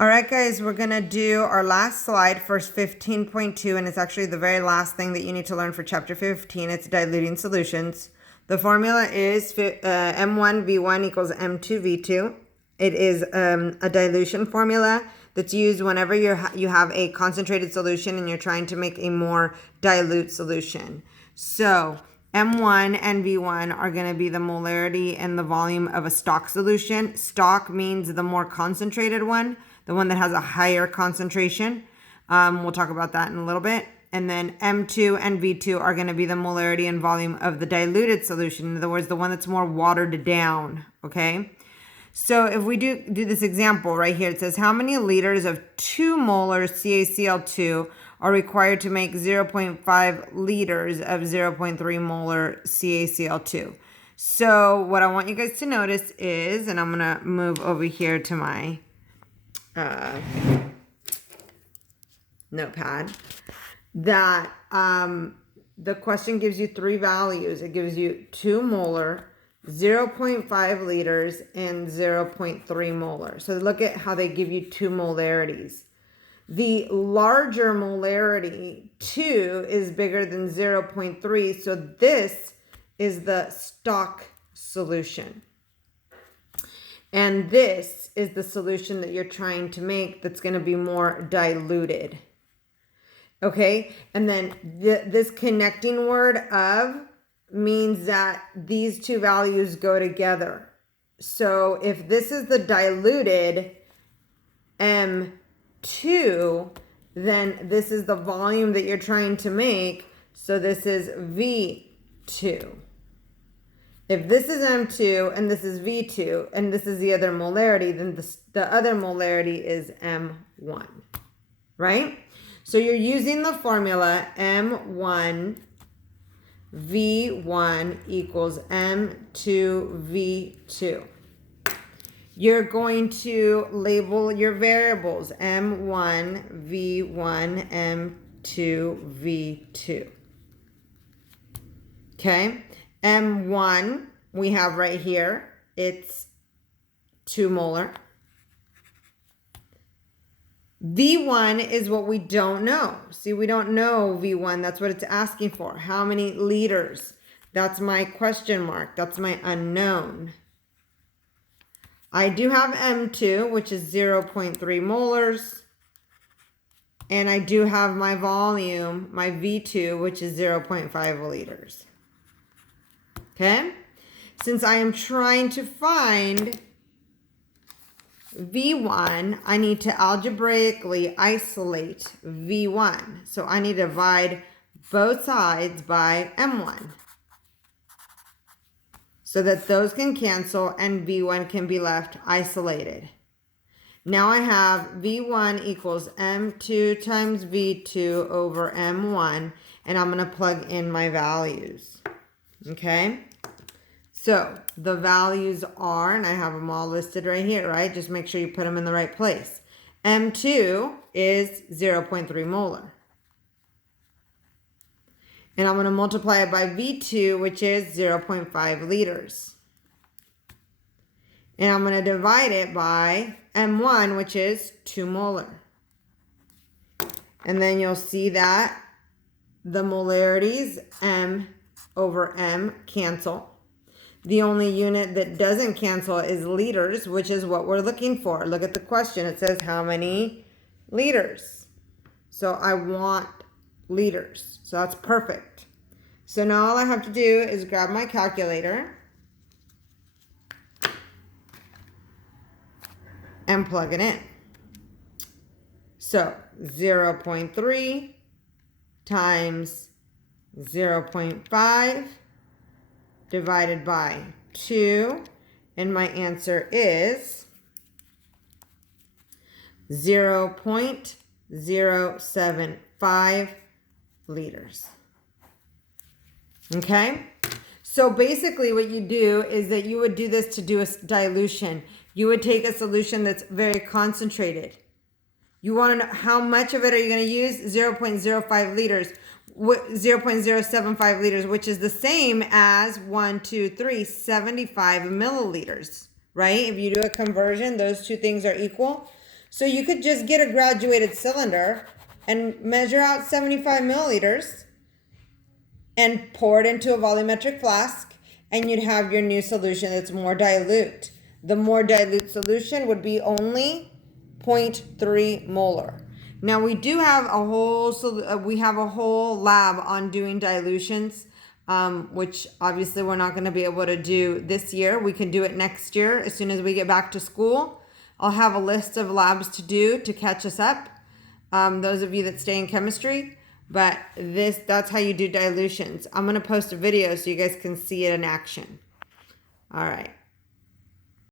All right, guys, we're going to do our last slide for 15.2, and it's actually the very last thing that you need to learn for chapter 15. It's diluting solutions. The formula is M1V1 equals M2V2. It is a dilution formula that's used whenever you have a concentrated solution and you're trying to make a more dilute solution. So M1 and V1 are going to be the molarity and the volume of a stock solution. Stock means the more concentrated one, the one that has a higher concentration. We'll talk about that in a little bit. And then M2 and V2 are going to be the molarity and volume of the diluted solution. In other words, the one that's more watered down, okay? So if we do this example right here, it says how many liters of 2 molar CaCl2 are required to make 0.5 liters of 0.3 molar CaCl2. So what I want you guys to notice is, and I'm going to move over here to my notepad, that the question gives you 3 values. It gives you 2 molar, 0.5 liters, and 0.3 molar. So look at how they give you 2 molarities. The larger molarity, 2, is bigger than 0.3. So this is the stock solution. And this is the solution that you're trying to make that's going to be more diluted. Okay? And then this connecting word of means that these 2 values go together. So if this is the diluted M2, then this is the volume that you're trying to make. So this is V2. If this is M2 and this is V2 and this is the other molarity, then the other molarity is M1, right? So you're using the formula M1 V1 equals M2 V2. You're going to label your variables M1 V1 M2 V2. Okay? M1 we have right here. It's 2 molar. V1 is what we don't know. See, we don't know V1. That's what it's asking for. How many liters? That's my question mark. That's my unknown. I do have M2, which is 0.3 molars. And I do have my volume, my V2, which is 0.5 liters. Okay? Since I am trying to find V1, I need to algebraically isolate V1. So I need to divide both sides by M1. So that those can cancel and V1 can be left isolated. Now I have V1 equals M2 times V2 over M1. And I'm going to plug in my values. Okay? So the values are, and I have them all listed right here, right? Just make sure you put them in the right place. M2 is 0.3 molar. And I'm going to multiply it by V2, which is 0.5 liters. And I'm going to divide it by M1, which is 2 molar. And then you'll see that the molarities, M over M, cancel. The only unit that doesn't cancel is liters, which is what we're looking for. Look at the question. It says how many liters. So I want liters. So that's perfect. So now all I have to do is grab my calculator and plug it in. So 0.3 times 0.5 divided by 2, and my answer is 0.075 liters. Okay? So basically what you do is that you would do this to do a dilution. You would take a solution that's very concentrated. You want to know how much of it are you going to use? 0.05 liters. 0.075 liters, which is the same as 75 milliliters, right? If you do a conversion, those two things are equal. So you could just get a graduated cylinder and measure out 75 milliliters and pour it into a volumetric flask, and you'd have your new solution that's more dilute. The more dilute solution would be only 0.3 molar. Now we do have a whole lab on doing dilutions, which obviously we're not going to be able to do this year. We can do it next year as soon as we get back to school. I'll have a list of labs to do to catch us up. Those of you that stay in chemistry. But that's how you do dilutions. I'm going to post a video so you guys can see it in action. All right.